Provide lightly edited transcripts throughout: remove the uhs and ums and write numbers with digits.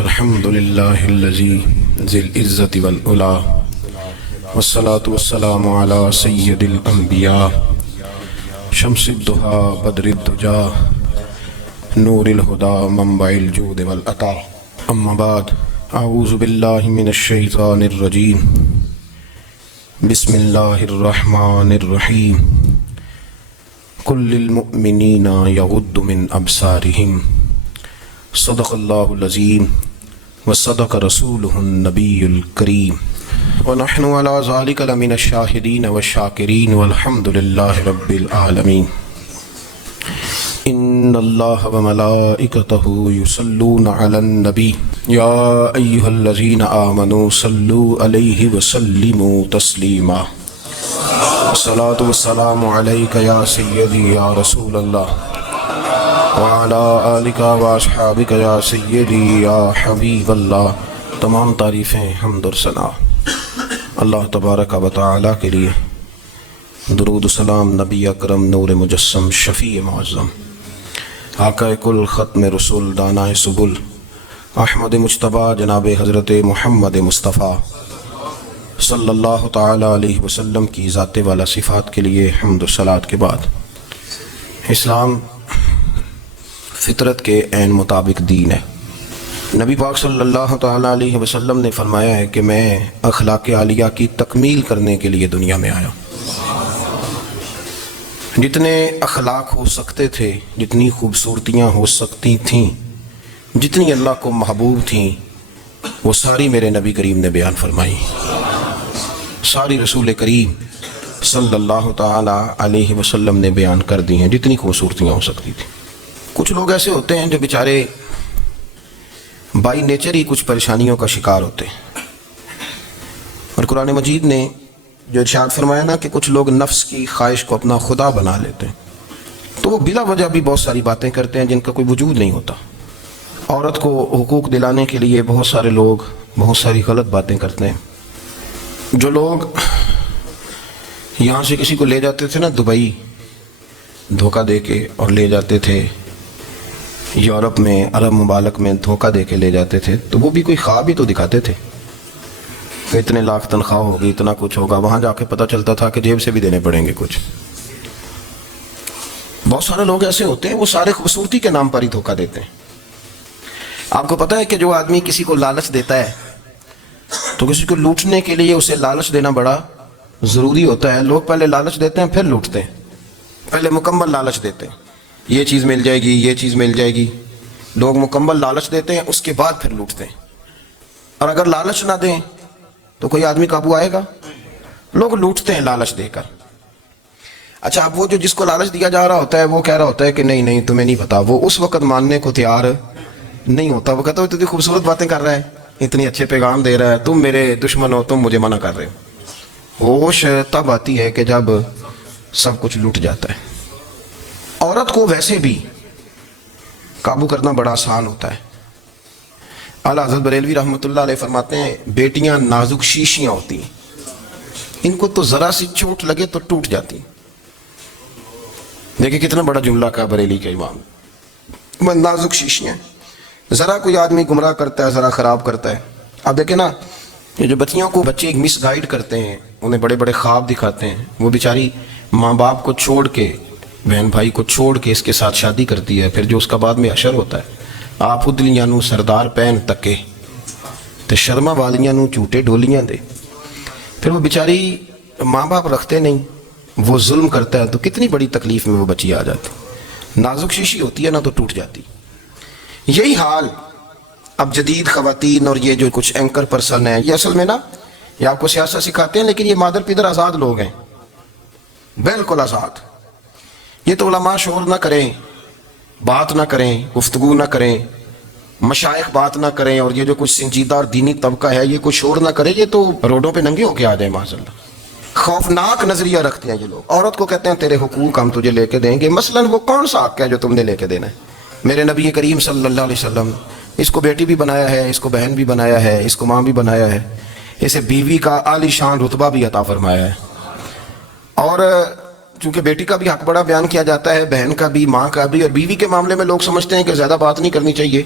الحمد لله الذي ذي العزة والعلا والصلاة والسلام على سيد الأنبياء شمس الضحى بدر الدجى نور الهدى منبع الجود والعطاء أما بعد أعوذ بالله من الشيطان الرجيم بسم الله الرحمن الرحيم كل المؤمنين يغضوا من أبصارهم صدق الله العظيم وصدق رسوله النبي الكريم ونحن على ذلك لمن الشاهدين والشاكرين والحمد لله رب العالمين إن الله وملائكته يصلون على النبي يا أيها الذين آمنوا صلوا عليه وسلموا تسليما الصلاة والسلام عليك يا سيدي يا رسول الله وعلى آلك واصحابك يا سيدي يا حبيب اللہ. تمام تعریفیں حمد و ثنا اللہ تبارک و تعالیٰ کے لیے. درود و سلام نبی اکرم نور مجسم شفیع معظم آقا کل ختم رسول دانائے سبل احمد مجتبیٰ جناب حضرت محمد مصطفیٰ صلی اللہ تعالیٰ علیہ وسلم کی ذات والا صفات کے لیے حمد و صلات کے بعد، اسلام فطرت کے عین مطابق دین ہے. نبی پاک صلی اللہ تعالیٰ علیہ وسلم نے فرمایا ہے کہ میں اخلاق عالیہ کی تکمیل کرنے کے لیے دنیا میں آیا. جتنے اخلاق ہو سکتے تھے، جتنی خوبصورتیاں ہو سکتی تھیں، جتنی اللہ کو محبوب تھیں، وہ ساری میرے نبی کریم نے بیان فرمائی. ساری رسول کریم صلی اللہ تعالیٰ علیہ وسلم نے بیان کر دی ہیں جتنی خوبصورتیاں ہو سکتی تھیں. کچھ لوگ ایسے ہوتے ہیں جو بیچارے بائی نیچر ہی کچھ پریشانیوں کا شکار ہوتے ہیں، اور قرآن مجید نے جو ارشاد فرمایا نا کہ کچھ لوگ نفس کی خواہش کو اپنا خدا بنا لیتے ہیں، تو وہ بلا وجہ بھی بہت ساری باتیں کرتے ہیں جن کا کوئی وجود نہیں ہوتا. عورت کو حقوق دلانے کے لیے بہت سارے لوگ بہت ساری غلط باتیں کرتے ہیں. جو لوگ یہاں سے کسی کو لے جاتے تھے نا دبئی دھوکہ دے کے، اور لے جاتے تھے یورپ میں، عرب ممالک میں دھوکہ دے کے لے جاتے تھے، تو وہ بھی کوئی خواب ہی تو دکھاتے تھے کہ اتنے لاکھ تنخواہ ہوگی، اتنا کچھ ہوگا. وہاں جا کے پتہ چلتا تھا کہ جیب سے بھی دینے پڑیں گے کچھ. بہت سارے لوگ ایسے ہوتے ہیں وہ سارے خوبصورتی کے نام پر ہی دھوکہ دیتے ہیں. آپ کو پتہ ہے کہ جو آدمی کسی کو لالچ دیتا ہے تو کسی کو لوٹنے کے لیے اسے لالچ دینا بڑا ضروری ہوتا ہے. لوگ پہلے لالچ دیتے ہیں پھر لوٹتے ہیں. پہلے مکمل لالچ دیتے ہیں، یہ چیز مل جائے گی، یہ چیز مل جائے گی. لوگ مکمل لالچ دیتے ہیں، اس کے بعد پھر لوٹتے ہیں. اور اگر لالچ نہ دیں تو کوئی آدمی قابو آئے گا؟ لوگ لوٹتے ہیں لالچ دے کر. اچھا، اب وہ جو جس کو لالچ دیا جا رہا ہوتا ہے وہ کہہ رہا ہوتا ہے کہ نہیں نہیں تمہیں نہیں پتا، وہ اس وقت ماننے کو تیار نہیں ہوتا. وہ کہتا ہے اتنی خوبصورت باتیں کر رہا ہے، اتنی اچھے پیغام دے رہا ہے، تم میرے دشمن ہو، تم مجھے منع کر رہے ہو. ہوش تب آتی ہے کہ جب سب کچھ لوٹ جاتا ہے. عورت کو ویسے بھی قابو کرنا بڑا آسان ہوتا ہے. اعلیٰ حضرت بریلوی رحمۃ اللہ علیہ فرماتے ہیں بیٹیاں نازک شیشیاں ہوتی ہیں، ان کو تو ذرا سی چوٹ لگے تو ٹوٹ جاتی. دیکھیں کتنا بڑا جملہ کا بریلی کے امام. نازک شیشیاں، ذرا کوئی آدمی گمراہ کرتا ہے، ذرا خراب کرتا ہے. اب دیکھیں نا، یہ جو بچیوں کو بچے مس گائیڈ کرتے ہیں، انہیں بڑے بڑے خواب دکھاتے ہیں، وہ بیچاری ماں باپ کو چھوڑ کے، بہن بھائی کو چھوڑ کے اس کے ساتھ شادی کرتی ہے. پھر جو اس کا بعد میں حشر ہوتا ہے، آپ ادلیاں نو سردار پہن تکے تے شرما والیاں نو جھوٹے ڈولیاں دے. پھر وہ بیچاری ماں باپ رکھتے نہیں، وہ ظلم کرتا ہے، تو کتنی بڑی تکلیف میں وہ بچی آ جاتی. نازک شیشی ہوتی ہے نا تو ٹوٹ جاتی. یہی حال اب جدید خواتین اور یہ جو کچھ اینکر پرسن ہیں، یہ اصل میں نا یہ آپ کو سیاست سکھاتے ہیں، لیکن یہ مادر پیدر آزاد لوگ ہیں، بالکل آزاد. یہ تو علماء شور نہ کریں، بات نہ کریں، گفتگو نہ کریں، مشائخ بات نہ کریں، اور یہ جو کچھ سنجیدہ اور دینی طبقہ ہے یہ کوئی شور نہ کرے، یہ تو روڈوں پہ ننگے ہو کے آ جائیں. معاذ اللہ، خوفناک نظریہ رکھتے ہیں یہ لوگ. عورت کو کہتے ہیں تیرے حقوق ہم تجھے لے کے دیں گے. مثلاً وہ کون سا حق ہے جو تم نے لے کے دینا ہے؟ میرے نبی کریم صلی اللہ علیہ وسلم اس کو بیٹی بھی بنایا ہے، اس کو بہن بھی بنایا ہے، اس کو ماں بھی بنایا ہے، اسے بیوی کا عالی شان رتبہ بھی عطا فرمایا ہے. اور چونکہ بیٹی کا بھی حق بڑا بیان کیا جاتا ہے، بہن کا بھی، ماں کا بھی. اور بیوی کے معاملے میں لوگ سمجھتے ہیں کہ زیادہ بات نہیں کرنی چاہیے،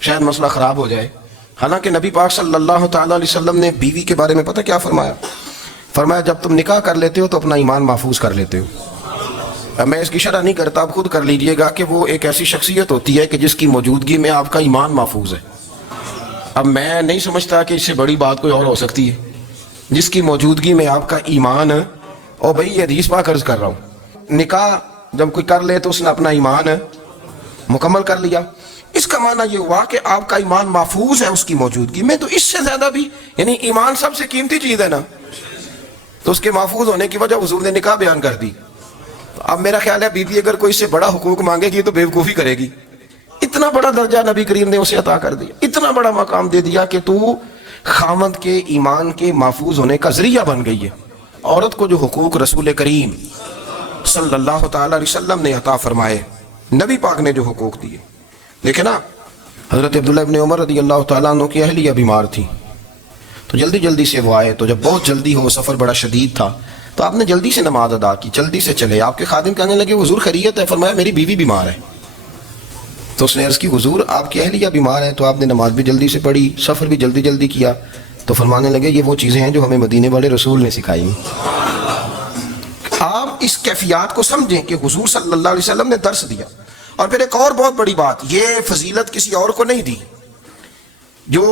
شاید مسئلہ خراب ہو جائے. حالانکہ نبی پاک صلی اللہ تعالیٰ علیہ وسلم نے بیوی کے بارے میں پتہ کیا فرمایا؟ فرمایا جب تم نکاح کر لیتے ہو تو اپنا ایمان محفوظ کر لیتے ہو. اب میں اس کی شرح نہیں کرتا، آپ خود کر لیجئے گا کہ وہ ایک ایسی شخصیت ہوتی ہے کہ جس کی موجودگی میں آپ کا ایمان محفوظ ہے. اب میں نہیں سمجھتا کہ اس سے بڑی بات کوئی اور ہو سکتی ہے. جس کی موجودگی میں آپ کا ایمان، اور بھائی یہ حدیث پاک عرض کر رہا ہوں، نکاح جب کوئی کر لے تو اس نے اپنا ایمان مکمل کر لیا. اس کا معنی یہ ہوا کہ آپ کا ایمان محفوظ ہے اس کی موجودگی میں. تو اس سے زیادہ بھی، یعنی ایمان سب سے قیمتی چیز ہے نا، تو اس کے محفوظ ہونے کی وجہ حضور نے نکاح بیان کر دی. اب میرا خیال ہے بیوی اگر کوئی اس سے بڑا حقوق مانگے گی تو بیوقوفی کرے گی. اتنا بڑا درجہ نبی کریم نے اسے عطا کر دیا، اتنا بڑا مقام دے دیا کہ تو خاوند کے ایمان کے محفوظ ہونے کا ذریعہ بن گئی ہے. عورت کو جو حقوق رسول کریم صلی اللہ تعالی علیہ وسلم نے عطا فرمائے، نبی پاک نے جو حقوق دیے. دیکھیں نا، حضرت عبداللہ ابن عمر رضی اللہ تعالیٰ عنہ کی اہلیہ بیمار تھی، تو جلدی جلدی سے وہ آئے. تو جب بہت جلدی ہو، سفر بڑا شدید تھا، تو آپ نے جلدی سے نماز ادا کی، جلدی سے چلے. آپ کے خادم کہنے لگے حضور خیریت ہے؟ فرمایا میری بیوی بیمار ہے. تو اس نے عرض کی حضور آپ کی اہلیہ بیمار ہے. تو آپ نے نماز بھی جلدی سے پڑھی، سفر بھی جلدی جلدی کیا. تو فرمانے لگے یہ وہ چیزیں ہیں جو ہمیں مدینے والے رسول نے سکھائی. آپ اس کیفیات کو سمجھیں کہ حضور صلی اللہ علیہ وسلم نے درس دیا. اور پھر ایک اور بہت بڑی بات، یہ فضیلت کسی اور کو نہیں دی. جو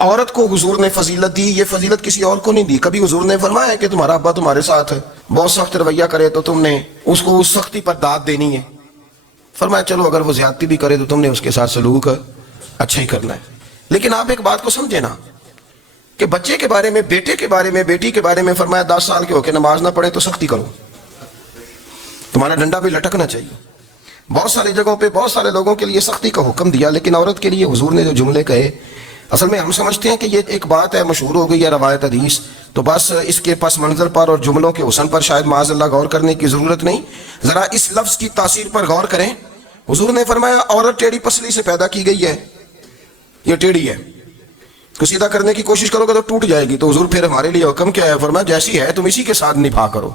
عورت کو حضور نے فضیلت دی، یہ فضیلت کسی اور کو نہیں دی. کبھی حضور نے فرمایا کہ تمہارا ابا تمہارے ساتھ بہت سخت رویہ کرے تو تم نے اس کو اس سختی پر داد دینی ہے. فرمایا چلو اگر وہ زیادتی بھی کرے تو تم نے اس کے ساتھ سلوک اچھا ہی کرنا ہے. لیکن آپ ایک بات کو سمجھے نا کہ بچے کے بارے میں، بیٹے کے بارے میں، بیٹی کے بارے میں فرمایا 10 سال کے ہو کے نماز نہ پڑھے تو سختی کرو، تمہارا ڈنڈا بھی لٹکنا چاہیے. بہت ساری جگہوں پہ بہت سارے لوگوں کے لیے سختی کا حکم دیا، لیکن عورت کے لیے حضور نے جو جملے کہے، اصل میں ہم سمجھتے ہیں کہ یہ ایک بات ہے، مشہور ہو گئی ہے روایت حدیث، تو بس اس کے پس منظر پر اور جملوں کے حسن پر شاید معاذ اللہ غور کرنے کی ضرورت نہیں. ذرا اس لفظ کی تاثیر پر غور کریں. حضور نے فرمایا عورت ٹیڑھی پسلی سے پیدا کی گئی ہے، یہ ٹیڑھی ہے، کو سیدھا کرنے کی کوشش کرو گے تو ٹوٹ جائے گی. تو حضور پھر ہمارے لیے حکم کیا ہے؟ فرمایا جیسی ہے تم اسی کے ساتھ نبھا کرو.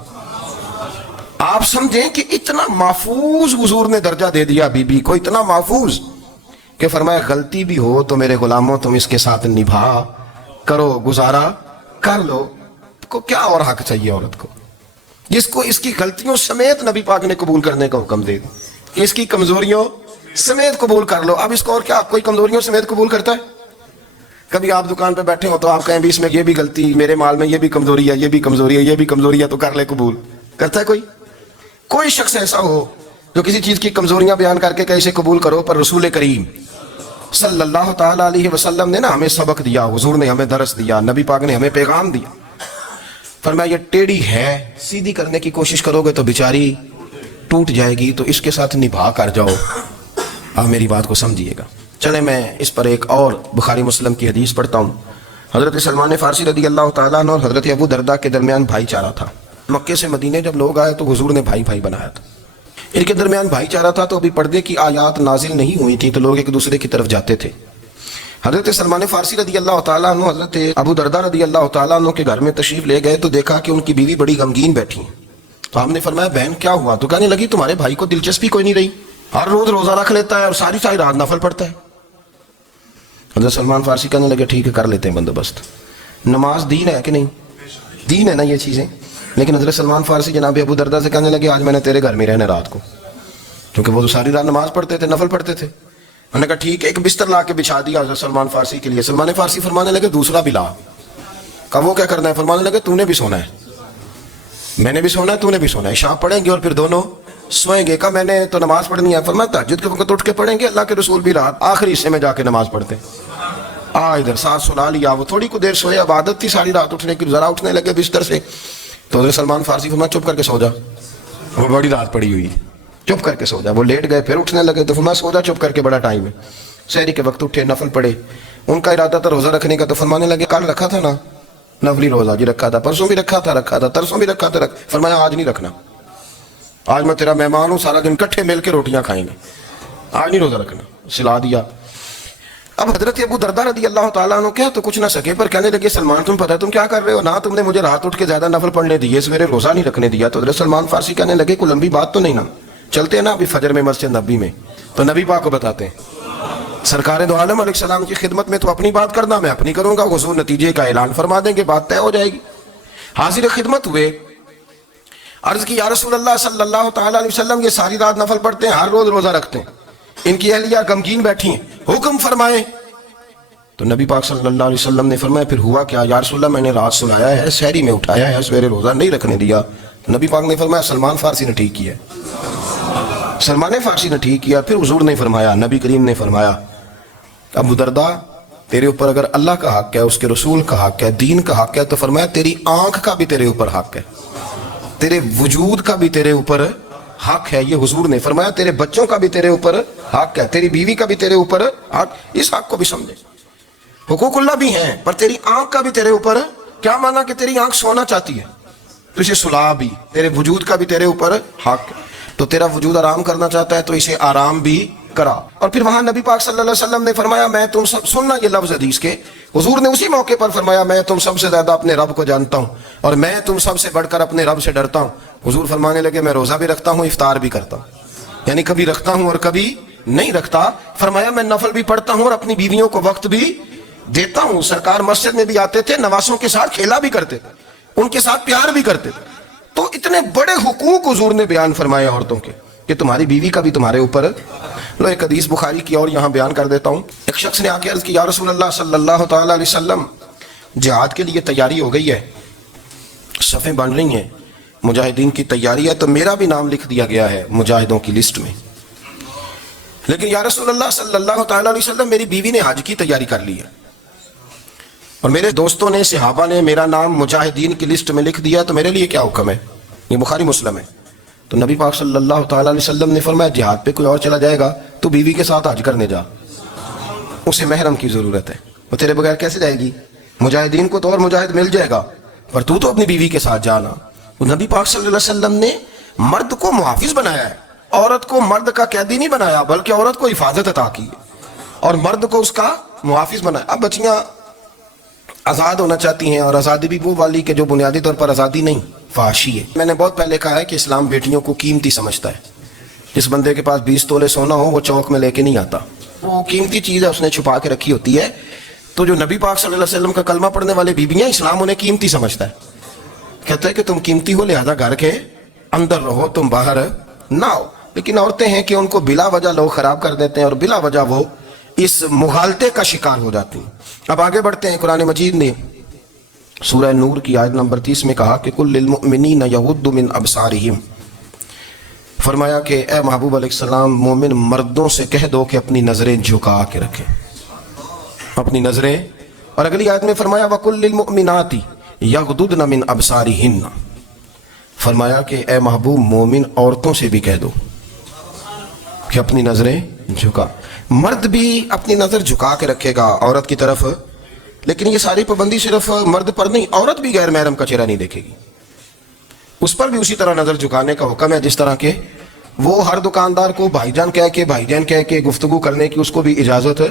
آپ سمجھیں کہ اتنا محفوظ حضور نے درجہ دے دیا بی بی کو، اتنا محفوظ کہ فرمایا غلطی بھی ہو تو میرے غلاموں تم اس کے ساتھ نبھا کرو، گزارا کر لو. کو کیا اور حق چاہیے عورت کو، جس کو اس کی غلطیوں سمیت نبی پاک نے قبول کرنے کا حکم دے دی کہ اس کی کمزوریوں سمیت قبول کر لو. اب اس کو اور کیا، کوئی کمزوریوں سمیت قبول کرتا ہے؟ کبھی آپ دکان پہ بیٹھے ہو تو آپ کہیں بھی اس میں یہ بھی غلطی، میرے مال میں یہ بھی کمزوری ہے، یہ بھی کمزوری ہے، یہ بھی کمزوری ہے، تو کر لے قبول. کرتا ہے کوئی؟ کوئی شخص ایسا ہو جو کسی چیز کی کمزوریاں بیان کر کے کہ اسے قبول کرو؟ پر رسول کریم صلی اللہ تعالیٰ علیہ وسلم نے نا ہمیں سبق دیا، حضور نے ہمیں درس دیا، نبی پاک نے ہمیں پیغام دیا. فرمایا یہ ٹیڑھی ہے، سیدھی کرنے کی کوشش کرو گے تو بیچاری ٹوٹ جائے گی، تو اس کے ساتھ نبھا کر جاؤ. آپ میری بات کو سمجھیے گا. چلیں میں اس پر ایک اور بخاری مسلم کی حدیث پڑھتا ہوں. حضرت سلمان فارسی رضی اللہ تعالیٰ عنہ اور حضرت ابو درداء کے درمیان بھائی چارہ تھا. مکے سے مدینے جب لوگ آئے تو حضور نے بھائی بھائی بنایا تھا. ان کے درمیان بھائی چارہ تھا تو ابھی پردے کی آیات نازل نہیں ہوئی تھی، تو لوگ ایک دوسرے کی طرف جاتے تھے. حضرت سلمان فارسی رضی اللہ تعالیٰ عنہ حضرت ابو درداء رضی اللہ تعالیٰ عنہ کے گھر میں تشریف لے گئے تو دیکھا کہ ان کی بیوی بڑی غمگین بیٹھی ہیں. تو ہم نے فرمایا بہن کیا ہوا؟ تو کہنے لگی تمہارے بھائی کو دلچسپی کوئی نہیں رہی، ہر روز روزہ رکھ لیتا ہے اور ساری ساری رات نفل پڑھتا ہے. حضرت سلمان فارسی کہنے لگے ٹھیک ہے کر لیتے ہیں بندوبست. نماز دین ہے کہ نہیں؟ دین ہے نا یہ چیزیں. لیکن حضرت سلمان فارسی جناب ابو درداء سے کہنے لگے آج میں نے تیرے گھر میں رہنا رات کو، کیونکہ وہ تو ساری رات نماز پڑھتے تھے، نفل پڑھتے تھے. انہوں نے کہا ٹھیک ہے. ایک بستر لا کے بچھا دیا حضرت سلمان فارسی کے لیے. سلمان فارسی فرمانے لگے دوسرا بھی لا. کہا وہ کیا کرنا ہے؟ فرمانے لگے تو نے بھی سونا ہے، میں نے بھی سونا ہے، تو نے بھی سونا ہے. شام پڑھیں گے اور پھر دونوں سوئیں گے. کہا میں نے تو نماز پڑھنی ہے. فرمایا تہجد کے وقت اٹھ کے پڑھیں گے، اللہ کے رسول بھی رات آخری حصے میں جا کے نماز پڑھتے. ادھر ساتھ سنا لیا. وہ تھوڑی کو دیر سوئے، عبادت تھی ساری رات اٹھنے کی. ذرا اٹھنے لگے بستر سے تو حضرت سلمان فارسی فرمایا چپ کر کے سو جا، وہ بڑی رات پڑی ہوئی، چپ کر کے سو جا. وہ لیٹ گئے، پھر اٹھنے لگے تو فرمایا سو جا چپ کر کے، بڑا ٹائم ہے. سحری کے وقت اٹھے، نفل پڑھے. ان کا ارادہ تھا روزہ رکھنے کا، تو فرمانے لگے کل رکھا تھا نا نفلی روزہ؟ جی رکھا تھا. پرسوں بھی رکھا تھا، ترسوں بھی رکھا تھا. فرمایا آج نہیں رکھنا، آج میں تیرا مہمان ہوں، سارا دن کٹھے مل کے روٹیاں کھائیں گے، آج نہیں روزہ رکھنا. سلا دیا. اب حضرت ابو درداء رضی اللہ تعالیٰ عنہ کیا تو کچھ نہ سکے، پر کہنے لگے سلمان تم پتہ ہے تم کیا کر رہے ہو؟ نہ تم نے مجھے رات اٹھ کے زیادہ نفل پڑھنے دیے، سویرے روزہ نہیں رکھنے دیا. تو حضرت سلمان فارسی کہنے لگے کوئی لمبی بات تو نہیں نا، چلتے ہیں نا ابھی فجر میں مسجد نبی میں، تو نبی پاک کو بتاتے ہیں سرکار دو عالم علیہ السلام کی خدمت میں تو اپنی بات کرنا میں اپنی کروں گا، حضور نتیجے کا اعلان فرما دیں گے، بات طے ہو جائے گی۔ حاضر خدمت ہوئے، عرض کی یا رسول اللہ صلی اللہ تعالیٰ علیہ وسلم یہ ساری رات نفل پڑھتے ہیں، ہر روز روزہ رکھتے ہیں، ان کی اہلیہ غمگین بیٹھی ہیں، حکم فرمائیں۔ تو نبی پاک صلی اللہ علیہ وسلم نے فرمایا پھر ہوا کیا؟ یا رسول اللہ میں نے رات سلایا ہے، سحری میں اٹھایا ہے، سویرے روزہ نہیں رکھنے دیا۔ نبی پاک نے فرمایا سلمان فارسی نے ٹھیک کیا، سلمان فارسی نے ٹھیک کیا۔ پھر حضور نے فرمایا، نبی کریم نے فرمایا ابو درداء تیرے اوپر اگر اللہ کا حق ہے، اس کے رسول کا حق ہے، دین کا حق ہے، تو فرمایا تیری آنکھ کا بھی تیرے اوپر حق ہے، تیرے وجود کا بھی تیرے اوپر حق ہے۔ یہ حضور نے فرمایا تیرے بچوں کا بھی تیرے اوپر حق ہے، تیری بیوی کا بھی تیرے اوپر حق۔ اس حق کو بھی سمجھے، حقوق اللہ بھی ہیں، پر تیری آنکھ کا بھی تیرے اوپر، کیا مانا کہ تیری آنکھ سونا چاہتی ہے تو اسے سلا بھی، تیرے وجود کا بھی تیرے اوپر حق ہے، تو تیرا وجود آرام کرنا چاہتا ہے تو اسے آرام بھی کرا۔ اور پھر وہاں نبی پاک صلی اللہ علیہ وسلم نے فرمایا میں تم سب، سننا یہ لفظ حدیث کے، حضور نے اسی موقع پر فرمایا میں تم سب سے زیادہ اپنے رب کو جانتا ہوں اور میں تم سب سے بڑھ کر اپنے رب سے ڈرتا ہوں۔ حضور فرمانے لگے میں روزہ بھی رکھتا ہوں، افطار بھی کرتا ہوں، یعنی کبھی رکھتا ہوں اور کبھی نہیں رکھتا۔ فرمایا میں نفل بھی پڑھتا ہوں اور اپنی بیویوں کو وقت بھی دیتا ہوں۔ سرکار مسجد میں بھی آتے تھے، نواسوں کے ساتھ کھیلا بھی کرتے تھے، ان کے ساتھ پیار بھی کرتے تھے۔ تو اتنے بڑے حقوق حضور نے بیان فرمائے عورتوں کے کہ تمہاری بیوی کا بھی تمہارے اوپر۔ لو ایک حدیث بخاری کی اور یہاں بیان کر دیتا ہوں۔ ایک شخص نے آ کے عرض کی یا رسول اللہ صلی اللہ تعالیٰ علیہ وسلم جہاد کے لیے تیاری ہو گئی ہے، صفیں بن رہی ہیں، مجاہدین کی تیاری ہے، تو میرا بھی نام لکھ دیا گیا ہے مجاہدوں کی لسٹ میں، لیکن یا رسول اللہ صلی اللہ تعالیٰ علیہ وسلم میری بیوی نے حج کی تیاری کر لی ہے اور میرے دوستوں نے، صحابہ نے میرا نام مجاہدین کی لسٹ میں لکھ دیا، تو میرے لیے کیا حکم ہے؟ یہ بخاری مسلم ہے۔ تو نبی پاک صلی اللہ تعالیٰ علیہ وسلم نے فرمایا جہاد پہ کوئی اور چلا جائے گا تو بیوی کے ساتھ حج کرنے جا، اسے محرم کی ضرورت ہے، وہ تیرے بغیر کیسے جائے گی؟ مجاہدین کو تو اور مجاہد مل جائے گا، پر تو اپنی بیوی کے ساتھ جانا۔ وہ نبی پاک صلی اللہ علیہ وسلم نے مرد کو محافظ بنایا ہے، عورت کو مرد کا قیدی نہیں بنایا، بلکہ عورت کو حفاظت عطا کی ہے اور مرد کو اس کا محافظ بنایا۔ اب بچیاں آزاد ہونا چاہتی ہیں، اور آزادی بھی وہ والی کہ جو بنیادی طور پر آزادی نہیں، فحاشی ہے۔ میں نے بہت پہلے کہا ہے کہ اسلام بیٹیوں کو قیمتی سمجھتا ہے۔ جس بندے کے پاس 20 تولے سونا ہو وہ چوک میں لے کے نہیں آتا، وہ قیمتی چیز ہے، اس نے چھپا کے رکھی ہوتی ہے۔ تو جو نبی پاک صلی اللہ علیہ وسلم کا کلمہ پڑھنے والے بیویاں، اسلام انہیں قیمتی سمجھتا ہے، کہتا ہے کہ تم قیمتی ہو لہذا گھر کے اندر رہو، تم باہر نہ ہو۔ لیکن عورتیں ہیں کہ ان کو بلا وجہ لوگ خراب کر دیتے ہیں اور بلا وجہ وہ اس مغالطے کا شکار ہو جاتی ہیں۔ اب آگے بڑھتے ہیں۔ قرآن مجید نے سورہ نور کی آیت نمبر 30 میں کہا کہ کل للمؤمنین یغضوا من ابصارہم، فرمایا کہ اے محبوب علیہ السلام مومن مردوں سے کہہ دو کہ اپنی نظریں جھکا کے رکھیں، اپنی نظریں۔ اور اگلی آیت میں فرمایا وَقُلْ لِلْمُؤْمِنَاتِ یغضضن من ابصارہن، فرمایا کہ اے محبوب مومن عورتوں سے بھی کہہ دو کہ اپنی نظریں جھکا۔ مرد بھی اپنی نظر جھکا کے رکھے گا عورت کی طرف، لیکن یہ ساری پابندی صرف مرد پر نہیں، عورت بھی غیر محرم کا چہرہ نہیں دیکھے گی، اس پر بھی اسی طرح نظر جھکانے کا حکم ہے، جس طرح کہ وہ ہر دکاندار کو بھائی جان کہہ کے گفتگو کرنے کی اس کو بھی اجازت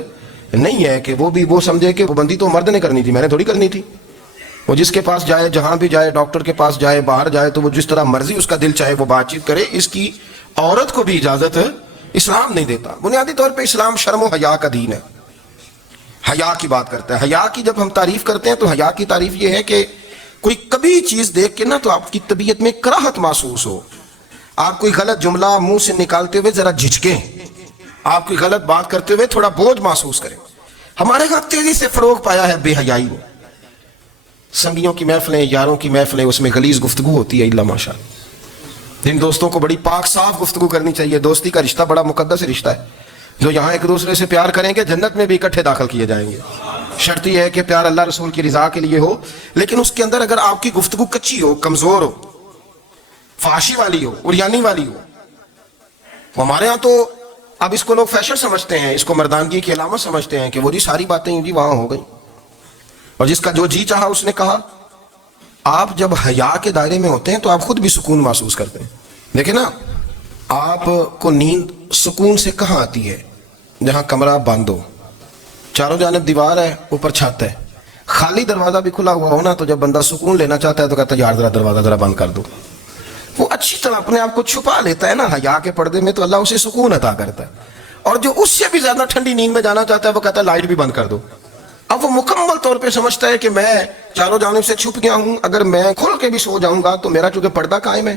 نہیں ہے کہ وہ بھی وہ سمجھے کہ پابندی تو مرد نے کرنی تھی، میں نے تھوڑی کرنی تھی۔ وہ جس کے پاس جائے، جہاں بھی جائے، ڈاکٹر کے پاس جائے، باہر جائے، تو وہ جس طرح مرضی اس کا دل چاہے وہ بات چیت کرے، اس کی عورت کو بھی اجازت اسلام نہیں دیتا۔ بنیادی طور پہ اسلام شرم و حیا کا دین ہے، حیا کی بات کرتا ہے۔ حیا کی جب ہم تعریف کرتے ہیں تو حیا کی تعریف یہ ہے کہ کوئی کبھی چیز دیکھ کے نا تو آپ کی طبیعت میں کراہت محسوس ہو، آپ کوئی غلط جملہ منہ سے نکالتے ہوئے ذرا جھجکیں، آپ کوئی غلط بات کرتے ہوئے تھوڑا بوجھ محسوس کریں۔ ہمارے ہاں تیزی سے فروغ پایا ہے بے حیائی میں، سنگیوں کی محفلیں، یاروں کی محفلیں، اس میں غلیظ گفتگو ہوتی ہے، الا ماشاء اللہ۔ جن دوستوں کو بڑی پاک صاف گفتگو کرنی چاہیے، دوستی کا رشتہ بڑا مقدس رشتہ ہے، جو یہاں ایک دوسرے سے پیار کریں گے جنت میں بھی اکٹھے داخل کیے جائیں گے۔ شرط یہ ہے کہ پیار اللہ رسول کی رضا کے لیے ہو، لیکن اس کے اندر اگر آپ کی گفتگو کچی ہو، کمزور ہو، فحاشی والی ہو، عریانی والی ہو۔ ہمارے ہاں تو اب اس کو لوگ فیشن سمجھتے ہیں، اس کو مردانگی کی علامت سمجھتے ہیں کہ وہ جی ساری باتیں جی وہاں ہو گئی، اور جس کا جو جی چاہا اس نے کہا۔ آپ جب حیا کے دائرے میں ہوتے ہیں تو آپ خود بھی سکون محسوس کرتے ہیں۔ دیکھیں نا، آپ کو نیند سکون سے کہاں آتی ہے؟ جہاں کمرہ بند ہو، چاروں جانب دیوار ہے، اوپر چھت ہے، خالی دروازہ بھی کھلا ہوا ہونا، تو جب بندہ سکون لینا چاہتا ہے تو کہتا ہے یار ذرا دروازہ ذرا بند کر دو۔ وہ اچھی طرح اپنے آپ کو چھپا لیتا ہے نا، حیا کے پردے میں تو اللہ اسے سکون عطا کرتا ہے۔ اور جو اس سے بھی زیادہ ٹھنڈی نیند میں جانا چاہتا ہے وہ کہتا ہے لائٹ بھی بند کر دو. اب وہ مکمل طور پہ سمجھتا ہے کہ میں چاروں جانب سے چھپ گیا ہوں, اگر میں کھل کے بھی سو جاؤں گا تو میرا چونکہ پردہ قائم ہے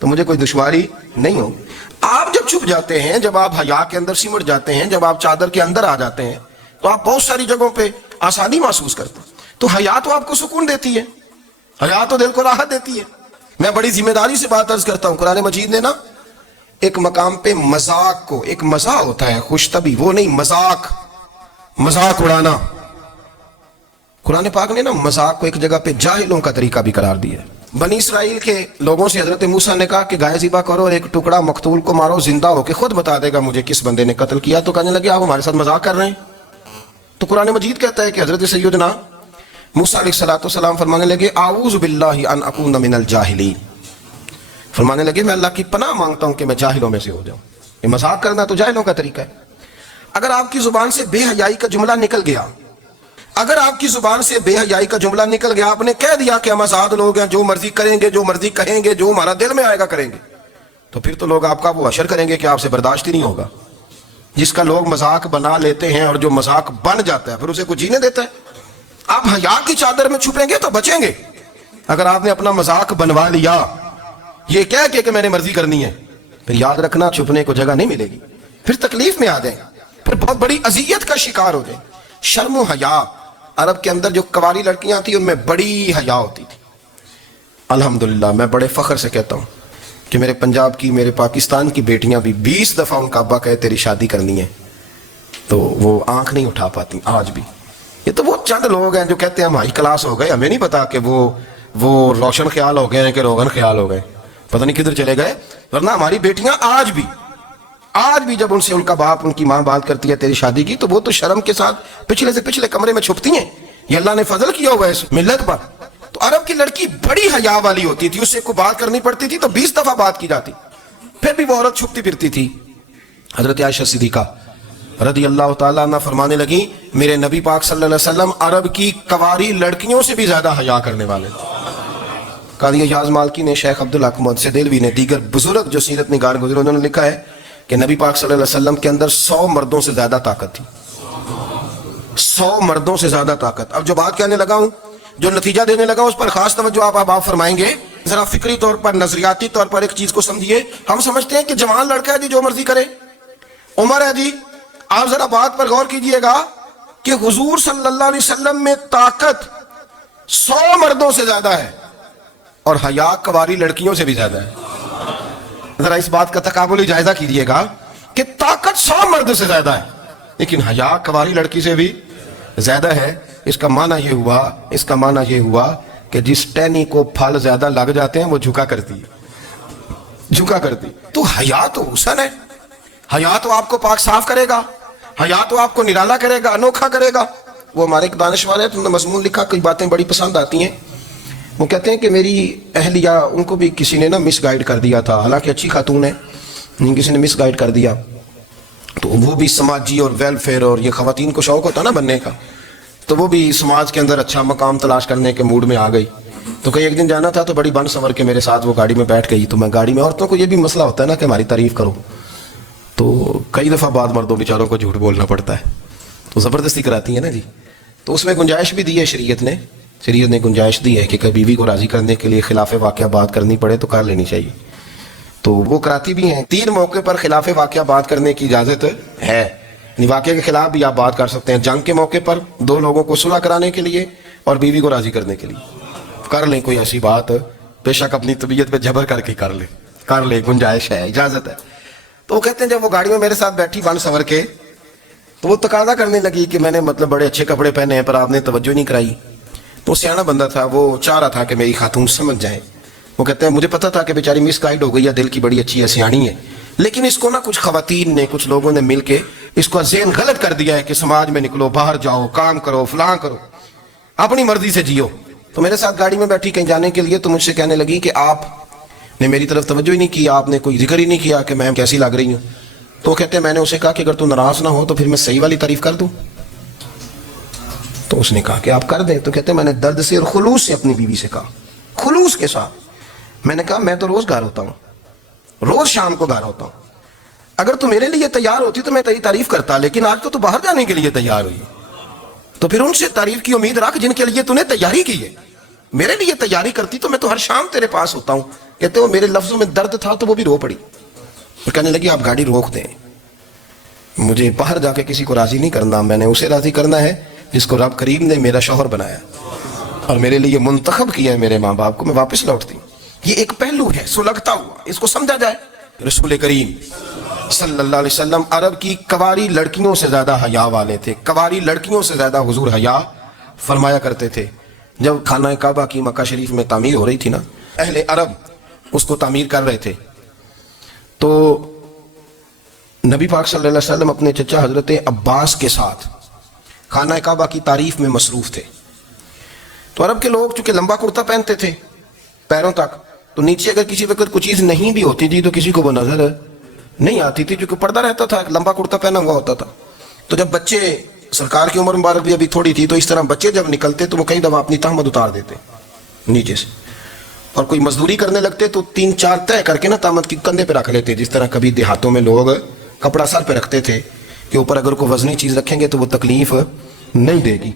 تو مجھے کوئی دشواری نہیں ہوگی. آپ جب چھپ جاتے ہیں, جب آپ حیا کے اندر سمٹ جاتے ہیں, جب آپ چادر کے اندر آ جاتے ہیں تو آپ بہت ساری جگہوں پہ آسانی محسوس کرتے ہیں. تو حیا تو آپ کو سکون دیتی ہے, حیا تو دل کو راحت دیتی ہے. میں بڑی ذمہ داری سے بات عرض کرتا ہوں, قرآن مجید نے نا ایک مقام پہ مذاق کو, ایک مزاح ہوتا ہے خوش طبی, وہ نہیں مذاق اڑانا, قرآن پاک نے نا مذاق کو ایک جگہ پہ جاہلوں کا طریقہ بھی قرار دیا ہے. بنی اسرائیل کے لوگوں سے حضرت موسیٰ نے کہا کہ گائے ذبح کرو اور ایک ٹکڑا مقتول کو مارو, زندہ ہو کے خود بتا دے گا مجھے کس بندے نے قتل کیا. تو کہنے لگے آپ ہمارے ساتھ مذاق کر رہے ہیں. تو قرآن مجید کہتا ہے کہ حضرت سیدنا موسیٰ علیہ السلام فرمانے لگے اعوذ باللہ ان اکون من الجاہلین, فرمانے لگے میں اللہ کی پناہ مانگتا ہوں کہ میں جاہلوں میں سے ہو جاؤں. یہ مذاق کرنا تو جاہلوں کا طریقہ ہے. اگر آپ کی زبان سے بے حیائی کا جملہ نکل گیا, اگر آپ کی زبان سے بے حیائی کا جملہ نکل گیا, آپ نے کہہ دیا کہ ہم آزاد لوگ ہیں, جو مرضی کریں گے, جو مرضی کہیں گے, جو ہمارا دل میں آئے گا کریں گے, تو پھر تو لوگ آپ کا وہ حشر کریں گے کہ آپ سے برداشت ہی نہیں ہوگا. جس کا لوگ مذاق بنا لیتے ہیں اور جو مذاق بن جاتا ہے پھر اسے کوئی جینے دیتا ہے. آپ حیا کی چادر میں چھپیں گے تو بچیں گے. اگر آپ نے اپنا مذاق بنوا لیا یہ کہہ کے کہ میں نے مرضی کرنی ہے, پھر یاد رکھنا چھپنے کو جگہ نہیں ملے گی, پھر تکلیف میں آ جائیں, پھر بہت بڑی اذیت کا شکار ہو جائیں. شرم و حیا, عرب کے اندر جو کنواری لڑکیاں تھیں ان میں بڑی حیا ہوتی تھی. الحمدللہ میں بڑے فخر سے کہتا ہوں کہ میرے پنجاب کی, میرے پاکستان کی بیٹیاں بھی 20 دفعہ ان کا ابا کہے تیری شادی کرنی ہے تو وہ آنکھ نہیں اٹھا پاتی آج بھی. یہ تو وہ چند لوگ ہیں جو کہتے ہیں ہم ہائی کلاس ہو گئے, ہمیں نہیں پتا کہ وہ روشن خیال ہو گئے ہیں کہ روغن خیال ہو گئے, پتہ نہیں کدھر چلے گئے. ورنہ ہماری بیٹیاں آج بھی جب ان سے ان کا باپ, ان کی ماں بات کرتی ہے تیری شادی کی, تو وہ تو شرم کے ساتھ پچھلے سے پچھلے کمرے میں چھپتی ہیں. یہ اللہ نے فضل کیا ہوا ہے اس ملت پر. تو عرب کی لڑکی بڑی حیا والی ہوتی تھی, اس سے کوئی بات کرنی پڑتی تھی تو 20 دفعہ بات کی جاتی, پھر بھی وہ عورت چھپتی پھرتی تھی. حضرت عائشہ صدیقہ رضی اللہ تعالیٰ عنہ فرمانے لگی میرے نبی پاک صلی اللہ علیہ وسلم عرب کی کنواری لڑکیوں سے بھی زیادہ حیا کرنے والے. قاضی اعجاز مالکی نے, شیخ عبدالحق محدث دہلوی نے, دیگر بزرگ جو سیرت نگار گزرے انہوں نے لکھا ہے کہ نبی پاک صلی اللہ علیہ وسلم کے اندر 100 مردوں سے زیادہ طاقت تھی. 100 مردوں سے زیادہ طاقت. اب جو بات کہنے لگا ہوں, جو نتیجہ دینے لگا اس پر خاص توجہ آپ فرمائیں گے. ذرا فکری طور پر, نظریاتی طور پر ایک چیز کو سمجھیے. ہم سمجھتے ہیں کہ جوان لڑکا ہے جی جو مرضی کرے, عمر ہے جی. آپ ذرا بات پر غور کیجئے گا کہ حضور صلی اللہ علیہ وسلم میں طاقت 100 مردوں سے زیادہ ہے اور حیا کنواری لڑکیوں سے بھی زیادہ ہے. ذرا اس بات کا تقابلی جائزہ کیجئے گا کہ طاقت 100 مرد سے زیادہ ہے لیکن حیا کنواری لڑکی سے بھی زیادہ ہے. اس کا معنی یہ ہوا کہ جس ٹہنی کو پھل زیادہ لگ جاتے ہیں وہ جھکا کرتی. تو حیا تو حسن ہے, حیا تو آپ کو پاک صاف کرے گا, حیا تو آپ کو نرالا کرے گا, انوکھا کرے گا. وہ ہمارے ایک دانش والے تو مضمون لکھا, کئی باتیں بڑی پسند آتی ہیں. وہ کہتے ہیں کہ میری اہلیہ, ان کو بھی کسی نے نا مس گائیڈ کر دیا تھا, حالانکہ اچھی خاتون ہے, کسی نے مس گائیڈ کر دیا. تو وہ بھی سماجی اور ویلفیئر اور یہ خواتین کو شوق ہوتا نا بننے کا, تو وہ بھی سماج کے اندر اچھا مقام تلاش کرنے کے موڈ میں آ گئی. تو کہیں ایک دن جانا تھا تو بڑی بن سنور کے میرے ساتھ وہ گاڑی میں بیٹھ گئی. تو میں گاڑی میں, عورتوں کو یہ بھی مسئلہ ہوتا ہے نا کہ ہماری تعریف کرو, تو کئی دفعہ بعد مردوں بیچاروں کو جھوٹ بولنا پڑتا ہے, تو زبردستی کراتی ہے نا جی. تو اس میں گنجائش بھی دی ہے شریعت نے گنجائش دی ہے کہ کبھی بیوی کو راضی کرنے کے لیے خلاف واقعہ بات کرنی پڑے تو کر لینی چاہیے. تو وہ کراتی بھی ہیں. 3 موقع پر خلاف واقعہ بات کرنے کی اجازت ہے. واقعے کے خلاف بھی آپ بات کر سکتے ہیں. جنگ کے موقع پر 2 لوگوں کو صلح کرانے کے لیے اور بیوی کو راضی کرنے کے لیے کر لیں کوئی ایسی بات, بے شک اپنی طبیعت پہ جبر کر کے کر لیں, گنجائش ہے, اجازت ہے. تو وہ کہتے ہیں جب وہ گاڑی میں میرے ساتھ بیٹھی بن سنور کے, تو وہ تقاضا کرنے لگی کہ میں نے بڑے اچھے کپڑے پہنے ہیں پر آپ نے توجہ نہیں کرائی. تو سیاںا بندہ تھا, وہ چاہ رہا تھا کہ میری خاتون سمجھ جائے. وہ کہتے ہیں مجھے پتا تھا کہ بیچاری مس گائیڈ ہو گئی ہے, دل کی بڑی اچھی ہے, سیاਣੀ ہے, لیکن اس کو نا کچھ خواتین نے, کچھ لوگوں نے مل کے اس کو ذہن غلط کر دیا ہے کہ سماج میں نکلو, باہر جاؤ, کام کرو, فلاں کرو, اپنی مرضی سے جیو. تو میرے ساتھ گاڑی میں بیٹھی کہیں جانے کے لیے, تو مجھ سے کہنے لگی کہ آپ نے میری طرف توجہ ہی نہیں کی, آپ نے کوئی ذکر ہی نہیں کیا کہ میں کیسی لگ رہی ہوں. تو کہتے ہیں میں نے اسے کہا کہ اگر تو ناراض نہ ہو تو پھر میں صحیح والی تعریف کر دوں. تو اس نے کہا کہ آپ کر دیں. تو کہتے ہیں میں نے درد سے اور خلوص سے اپنی بیوی سے کہا, خلوص کے ساتھ. میں نے کہا میں تو روز گھر ہوتا ہوں, روز شام کو گھر ہوتا ہوں, اگر تو میرے لیے تیار ہوتی تو میں تیری تعریف کرتا، لیکن آج تو باہر جانے کے لیے تیار ہوئی، تو پھر ان سے تعریف کی امید رکھ جن کے لیے تو نے تیاری کی ہے۔ میرے لیے تیاری کرتی تو میں تو ہر شام تیرے پاس ہوتا ہوں۔ کہتے ہو میرے لفظوں میں درد تھا تو وہ بھی رو پڑی، اور کہنے لگی آپ گاڑی روک دیں، مجھے باہر جا کے کسی کو راضی نہیں کرنا، میں نے اسے راضی کرنا ہے جس کو رب کریم نے میرا شوہر بنایا اور میرے لیے منتخب کیا ہے میرے ماں باپ کو، میں واپس لوٹتی ہوں۔ یہ ایک پہلو ہے سلگتا ہوا، اس کو سمجھا جائے۔ رسول کریم صلی اللہ علیہ وسلم عرب کی کواری لڑکیوں سے زیادہ حیا والے تھے، کواری لڑکیوں سے زیادہ حضور حیا فرمایا کرتے تھے۔ جب خانہ کعبہ کی مکہ شریف میں تعمیر ہو رہی تھی نا، اہل عرب اس کو تعمیر کر رہے تھے، تو نبی پاک صلی اللہ علیہ وسلم اپنے چچا حضرت عباس کے ساتھ خانہ کعبہ کی تعریف میں مصروف تھے۔ تو عرب کے لوگ چونکہ لمبا کرتا پہنتے تھے پیروں تک، تو نیچے اگر کسی وقت کوئی چیز نہیں بھی ہوتی تھی تو کسی کو وہ نظر نہیں آتی تھی، کیونکہ پردہ رہتا تھا، لمبا کرتا پہنا ہوا ہوتا تھا۔ تو جب بچے، سرکار کی عمر مبارک بھی ابھی تھوڑی تھی، تو اس طرح بچے جب نکلتے تو وہ کئی دفعہ اپنی تہمت اتار دیتے نیچے سے، اور کوئی مزدوری کرنے لگتے تو 3-4 طے کر کے نا تہمت کی کندھے پہ رکھ لیتے، جس طرح کبھی دیہاتوں میں لوگ کپڑا سر پہ رکھتے تھے کہ اوپر اگر کوئی وزنی چیز رکھیں گے تو وہ تکلیف نہیں دے گی۔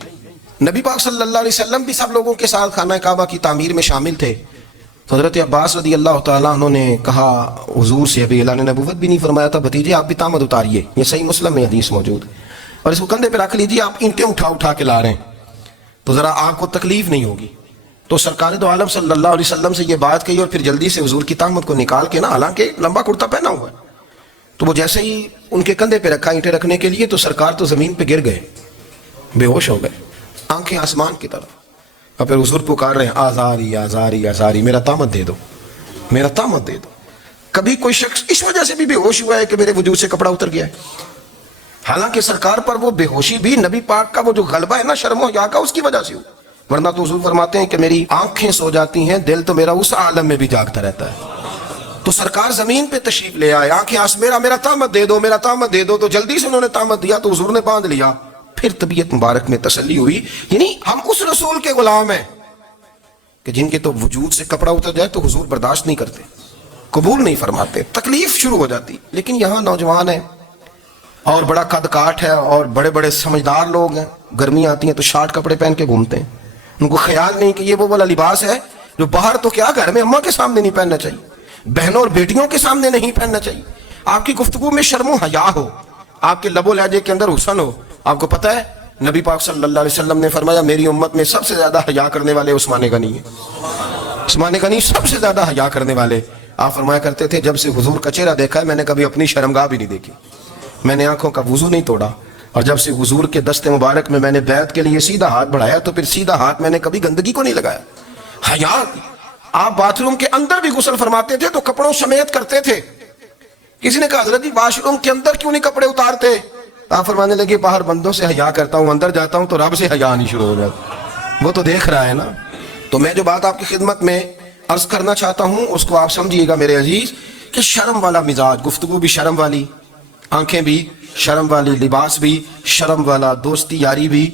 نبی پاک صلی اللہ علیہ وسلم بھی سب لوگوں کے ساتھ خانہ کعبہ کی تعمیر میں شامل تھے۔ تو حضرت عباس رضی اللہ تعالیٰ عنہ نے کہا حضور سے، ابھی اللہ نے نبوت بھی نہیں فرمایا تھا، بھتیجے آپ بھی تہمت اتاریے، یہ صحیح مسلم میں حدیث موجود ہے، اور اس کو کندھے پہ رکھ لیجیے، آپ اینٹیں اٹھا اٹھا کے لا رہے ہیں تو ذرا آپ کو تکلیف نہیں ہوگی۔ تو سرکار دو عالم صلی اللہ علیہ وسلم سے یہ بات کہی، اور پھر جلدی سے حضور کی تہمت کو نکال کے نا، حالانکہ لمبا کرتا پہنا ہوا ہے، تو وہ جیسے ہی ان کے کندھے پہ رکھا اینٹیں رکھنے کے لیے، تو سرکار تو زمین پہ گر گئے، بے ہوش ہو گئے، آنکھیں آسمان کی طرف، اور پھر حضور پکار رہے ہیں آزاری آزاری آزاری، میرا تہمت دے دو، میرا تہمت دے دو۔ کبھی کوئی شخص اس وجہ سے بھی بے ہوش ہوا ہے کہ میرے وجود سے کپڑا اتر گیا ہے، حالانکہ سرکار پر وہ بے ہوشی بھی نبی پاک کا وہ جو غلبہ ہے نا شرم و حیا کا، اس کی وجہ سے ہو، ورنہ تو حضور فرماتے ہیں کہ میری آنکھیں سو جاتی ہیں، دل تو میرا اس عالم میں بھی جاگتا رہتا ہے۔ تو سرکار زمین پہ تشریف لے آئے، آنکھیں میرا تہمت دے دو، میرا تہمت دے دو، تو جلدی سے انہوں نے تہمت دیا تو حضور نے باندھ لیا۔ پھر طبیعت مبارک میں تسلی ہوئی، یعنی ہم اس رسول کے غلام ہیں کہ جن کے تو وجود سے کپڑا اتر جائے تو حضور برداشت نہیں کرتے، قبول نہیں فرماتے، تکلیف شروع ہو جاتی۔ لیکن یہاں نوجوان ہیں اور بڑا قد کاٹ ہے اور بڑے بڑے سمجھدار لوگ ہیں، گرمی آتی ہیں تو شارٹ کپڑے پہن کے گھومتے ہیں، ان کو خیال نہیں کہ یہ وہ والا لباس ہے جو باہر تو کیا گھر میں اماں کے سامنے نہیں پہننا چاہیے، بہنوں اور بیٹیوں کے سامنے نہیں پہننا چاہیے۔ آپ کی گفتگو میں شرم و حیا ہو، آپ کے لب و لہجے کے اندر حسن ہو۔ آپ کو پتہ ہے نبی پاک صلی اللہ علیہ وسلم نے فرمایا میری امت میں سب سے زیادہ حیا کرنے والے عثمان غنی ہیں، عثمان غنی سب سے زیادہ حیا کرنے والے۔ آپ فرمایا کرتے تھے جب سے حضور کا چہرہ دیکھا ہے میں نے کبھی اپنی شرمگاہ بھی نہیں دیکھی، میں نے آنکھوں کا وضو نہیں توڑا، اور جب سے حضور کے دست مبارک میں نے بیعت کے لیے سیدھا ہاتھ بڑھایا تو پھر سیدھا ہاتھ میں نے کبھی گندگی کو نہیں لگایا۔ حیا، آپ باتھ روم کے اندر بھی غسل فرماتے تھے تو کپڑوں سمیت کرتے تھے۔ کسی نے کہا حضرت جی واش روم کے اندر کیوں نہیں کپڑے اتارتے؟ آپ فرمانے لگے باہر بندوں سے حیا کرتا ہوں، اندر جاتا ہوں تو رب سے حیا نہیں شروع ہو جاتا، وہ تو دیکھ رہا ہے نا۔ تو میں جو بات آپ کی خدمت میں عرض کرنا چاہتا ہوں اس کو آپ سمجھیے گا میرے عزیز، کہ شرم والا مزاج، گفتگو بھی شرم والی، آنکھیں بھی شرم والی، لباس بھی شرم والا، دوستی یاری بھی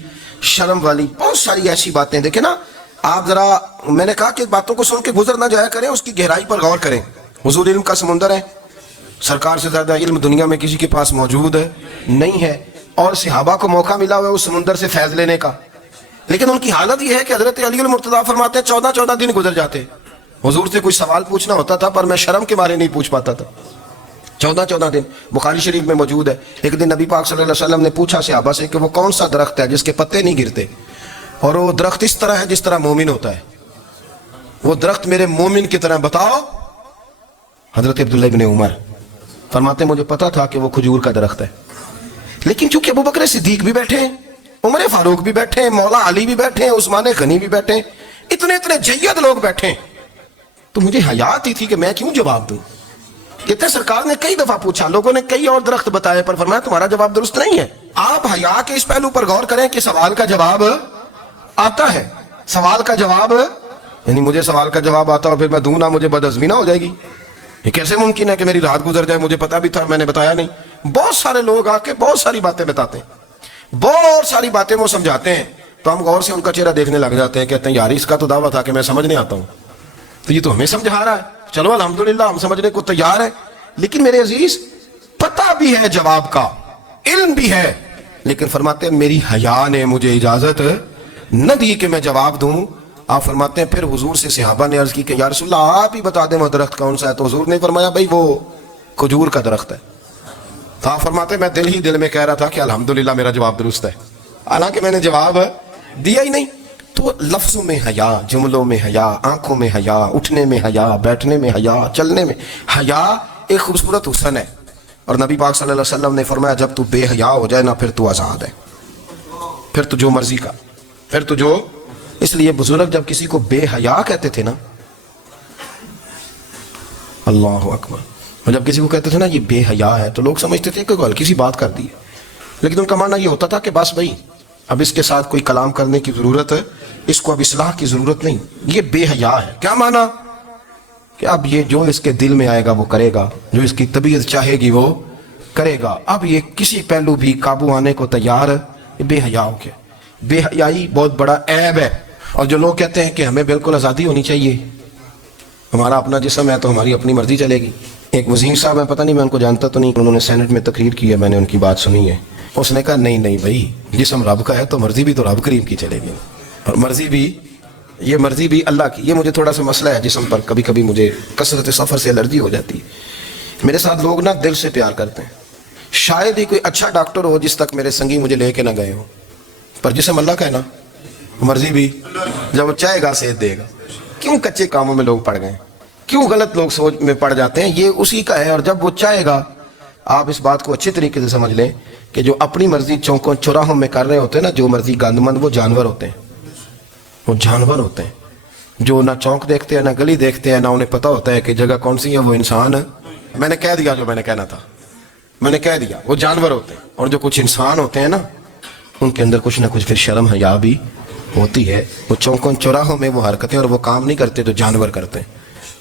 شرم والی، بہت ساری ایسی باتیں۔ دیکھیں نا آپ ذرا، میں نے کہا کہ باتوں کو سن کے گزر نہ جایا کریں، اس کی گہرائی پر غور کریں۔ حضور علم کا سمندر ہے، سرکار سے زیادہ علم دنیا میں کسی کے پاس موجود نہیں ہے، اور صحابہ کو موقع ملا ہوا ہے اس سمندر سے فیض لینے کا، لیکن ان کی حالت یہ ہے کہ حضرت علی المرتضیٰ فرماتے ہیں 14 دن گزر جاتے، حضور سے کوئی سوال پوچھنا ہوتا تھا پر میں شرم کے مارے نہیں پوچھ پاتا تھا۔ 14 دن بخاری شریف میں موجود ہے۔ ایک دن نبی پاک صلی اللہ علیہ وسلم نے پوچھا صحابہ سے کہ وہ کون سا درخت ہے جس کے پتے نہیں گرتے، اور وہ درخت اس طرح ہے جس طرح مومن ہوتا ہے، وہ درخت میرے مومن کی طرح بتاؤ۔ حضرت عبداللہ ابن عمر فرماتے مجھے پتا تھا کہ وہ کھجور کا درخت ہے، لیکن چونکہ ابو بکر صدیق بھی بیٹھے ہیں، عمر فاروق بھی بیٹھے ہیں، مولا علی بھی بیٹھے ہیں، عثمان غنی بھی بیٹھے ہیں، اتنے جید لوگ بیٹھے ہیں، تو مجھے حیا آتی تھی کہ میں کیوں جواب دوں۔ کہتے سرکار نے کئی دفعہ پوچھا، لوگوں نے کئی اور درخت بتائے، پر فرمایا تمہارا جواب درست نہیں ہے۔ آپ حیا کے اس پہلو پر غور کریں کہ سوال کا جواب آتا ہے، سوال کا جواب، یعنی مجھے سوال کا جواب آتا اور پھر میں دوں نہ، مجھے بدعزمی نہ ہو جائے گی؟ یہ کیسے ممکن ہے کہ میری رات گزر جائے، مجھے پتا بھی تھا میں نے بتایا نہیں؟ بہت سارے لوگ آ کے بہت ساری باتیں بتاتے ہیں، بہت ساری باتیں وہ سمجھاتے ہیں، تو ہم غور سے ان کا چہرہ دیکھنے لگ جاتے ہیں، کہتے ہیں یار اس کا تو دعویٰ تھا کہ میں سمجھنے آتا ہوں، تو یہ تو ہمیں سمجھا رہا ہے، چلو الحمدللہ ہم سمجھنے کو تیار ہیں۔ لیکن میرے عزیز پتہ بھی ہے جواب کا، علم بھی ہے، لیکن فرماتے ہیں میری حیا نے مجھے اجازت نہ دی کہ میں جواب دوں۔ آپ فرماتے ہیں پھر حضور سے صحابہ نے عرض کی کہ یا رسول اللہ آپ ہی بتا دیں وہ درخت کون سا ہے، تو حضور نے فرمایا بھائی وہ کھجور کا درخت ہے۔ تو آپ فرماتے ہیں میں دل ہی دل میں کہہ رہا تھا کہ الحمدللہ میرا جواب درست ہے، حالانکہ میں نے جواب دیا ہی نہیں۔ تو لفظوں میں حیا، جملوں میں حیا، آنکھوں میں حیا، اٹھنے میں حیا، بیٹھنے میں حیا، چلنے میں حیا ایک خوبصورت حسن ہے۔ اور نبی پاک صلی اللہ علیہ وسلم نے فرمایا جب تو بے حیا ہو جائے نا پھر تو آزاد ہے، پھر تو جو مرضی کا، پھر تو جو۔ اس لیے بزرگ جب کسی کو بے حیا کہتے تھے نا، اللہ اکبر، اور جب کسی کو کہتے تھے نا یہ بے حیا ہے تو لوگ سمجھتے تھے کہ ہلکی سی بات کر دی ہے، لیکن ان کا معنی یہ ہوتا تھا کہ بس بھائی اب اس کے ساتھ کوئی کلام کرنے کی ضرورت ہے، اس کو اب اصلاح کی ضرورت نہیں، یہ بے حیا ہے۔ کیا معنی؟ کہ اب یہ جو اس کے دل میں آئے گا وہ کرے گا، جو اس کی طبیعت چاہے گی وہ کرے گا، اب یہ کسی پہلو بھی قابو آنے کو تیار ہے، یہ بے حیا ہو گیا۔ بے حیائی بہت بڑا عیب ہے۔ اور جو لوگ کہتے ہیں کہ ہمیں بالکل آزادی ہونی چاہیے، ہمارا اپنا جسم ہے تو ہماری اپنی مرضی چلے گی۔ ایک وزیر صاحب ہے، پتہ نہیں میں ان کو جانتا تو نہیں، انہوں نے سینٹ میں تقریر کی ہے، میں نے ان کی بات سنی ہے۔ اس نے کہا نہیں نہیں بھائی جسم رب کا ہے تو مرضی بھی تو رب کریم کی چلے گی، اور مرضی بھی اللہ کی۔ یہ مجھے تھوڑا سا مسئلہ ہے جسم پر، کبھی کبھی مجھے کثرت سفر سے الرجی ہو جاتی ہے۔ میرے ساتھ لوگ نا دل سے پیار کرتے ہیں، شاید ہی کوئی اچھا ڈاکٹر ہو جس تک میرے سنگی مجھے لے کے نہ گئے ہوں، پر جسم اللہ کا ہے نا، مرضی بھی جب وہ چاہے گا صحت دے گا۔ کیوں کچے کاموں میں لوگ پڑ گئے، کیوں غلط لوگ سوچ میں پڑ جاتے ہیں؟ یہ اسی کا ہے، اور جب وہ چاہے گا، آپ اس بات کو اچھے طریقے سے سمجھ لیں کہ جو اپنی مرضی چوکوں چوراہوں میں کر رہے ہوتے ہیں نا، جو مرضی گند مند، وہ جانور ہوتے ہیں، وہ جانور ہوتے ہیں جو نہ چونک دیکھتے ہیں نہ گلی دیکھتے ہیں، نہ انہیں پتہ ہوتا ہے کہ جگہ کون سی ہے۔ وہ انسان، میں نے کہہ دیا جو میں نے کہنا تھا، میں نے کہہ دیا، وہ جانور ہوتے ہیں۔ اور جو کچھ انسان ہوتے ہیں نا، ان کے اندر کچھ نہ کچھ پھر شرم حیا بھی ہوتی ہے۔ وہ چوکوں چوراہوں میں وہ حرکتیں اور وہ کام نہیں کرتے جو جانور کرتے ہیں۔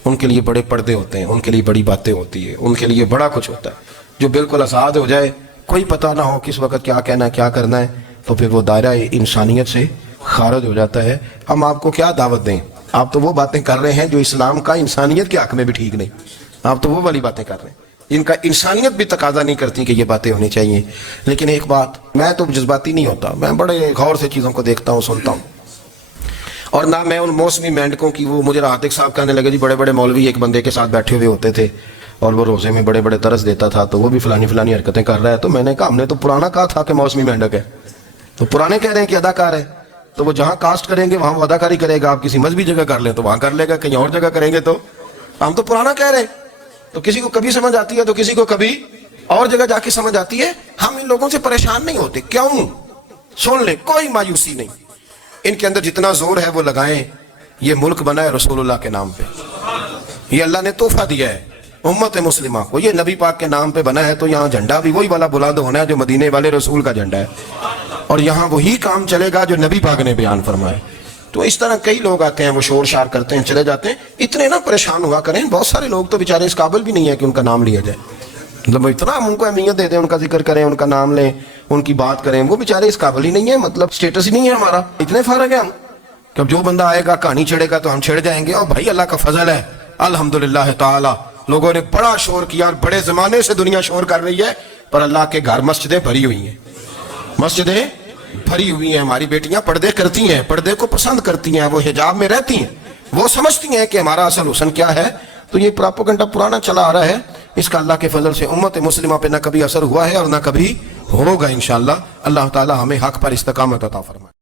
ان کے لیے بڑے پردے ہوتے ہیں، ان کے لیے بڑی باتیں ہوتی ہیں، ان کے لیے بڑا کچھ ہوتا ہے۔ جو بالکل آزاد ہو جائے، کوئی پتہ نہ ہو کس وقت کیا کہنا ہے کیا کرنا ہے، تو پھر وہ دائرہ انسانیت سے خارج ہو جاتا ہے۔ ہم آپ کو کیا دعوت دیں؟ آپ تو وہ باتیں کر رہے ہیں جو اسلام کا انسانیت کے حق میں بھی ٹھیک نہیں، آپ تو وہ والی باتیں کر رہے ہیں ان کا انسانیت بھی تقاضا نہیں کرتی کہ یہ باتیں ہونی چاہیے۔ لیکن ایک بات، میں تو جذباتی نہیں ہوتا، میں بڑے غور سے چیزوں کو دیکھتا ہوں، سنتا ہوں، اور نہ میں ان موسمی مینڈکوں کی۔ وہ مجھے راحت صاحب کہنے لگے جی بڑے بڑے مولوی ایک بندے کے ساتھ بیٹھے ہوئے ہوتے تھے اور وہ روزے میں بڑے بڑے درس دیتا تھا، تو وہ بھی فلانی حرکتیں کر رہا ہے۔ تو میں نے کہا ہم نے تو پرانا کہا تھا کہ موسمی مینڈک ہے، تو پرانے کہہ رہے ہیں کہ اداکار ہے، تو وہ جہاں کاسٹ کریں گے وہاں وہ اداکاری کرے گا۔ آپ کسی مذہبی جگہ کر لیں تو وہاں کر لے گا، کہیں اور جگہ کریں گے تو ہم تو پرانا کہہ رہے ہیں۔ تو کسی کو کبھی سمجھ آتی ہے تو کسی کو کبھی اور جگہ جا کے سمجھ آتی ہے۔ ہم ان لوگوں سے پریشان نہیں ہوتے، کیوں؟ سن لیں، کوئی مایوسی نہیں، ان کے اندر جتنا زور ہے وہ لگائیں۔ یہ ملک بنا ہے رسول اللہ کے نام پہ، یہ اللہ نے تحفہ دیا ہے امت مسلمہ کو، یہ نبی پاک کے نام پہ بنا ہے، تو یہاں جھنڈا بھی وہی والا بلند ہونا ہے جو مدینے والے رسول کا جھنڈا ہے، اور یہاں وہی کام چلے گا جو نبی پاک نے بیان فرمایا۔ تو اس طرح کئی لوگ آتے ہیں، وہ شور شار کرتے ہیں، چلے جاتے ہیں۔ اتنے نہ پریشان ہوا کریں، بہت سارے لوگ تو بیچارے اس قابل بھی نہیں ہے کہ ان کا نام لیا جائے، مطلب اتنا ہم ان کو اہمیت دیتے ہیں، ان کا ذکر کریں، ان کا نام لیں، ان کی بات کریں، وہ بیچارے اس قابل ہی نہیں ہے، مطلب سٹیٹس ہی نہیں ہے ہمارا، اتنے فارغ ہیں ہم کہ اب جو بندہ آئے گا کہانی چھڑے گا تو ہم چھڑ جائیں گے۔ اور بھائی اللہ کا فضل ہے الحمدللہ تعالی، لوگوں نے بڑا شور کیا، اور بڑے زمانے سے دنیا شور کر رہی ہے، پر اللہ کے گھر مسجدیں بھری ہوئی ہیں، مسجدیں بھری ہوئی ہیں۔ ہماری بیٹیاں پردے کرتی ہیں، پردے کو پسند کرتی ہیں، وہ حجاب میں رہتی ہیں، وہ سمجھتی ہیں کہ ہمارا اصل حسن کیا ہے۔ تو یہ پراپوگنڈا پرانا چلا آ رہا ہے، اس کا اللہ کے فضل سے امت مسلمہ پہ نہ کبھی اثر ہوا ہے اور نہ کبھی ہوگا انشاءاللہ۔ اللہ تعالی ہمیں حق پر استقامت عطا فرمائے۔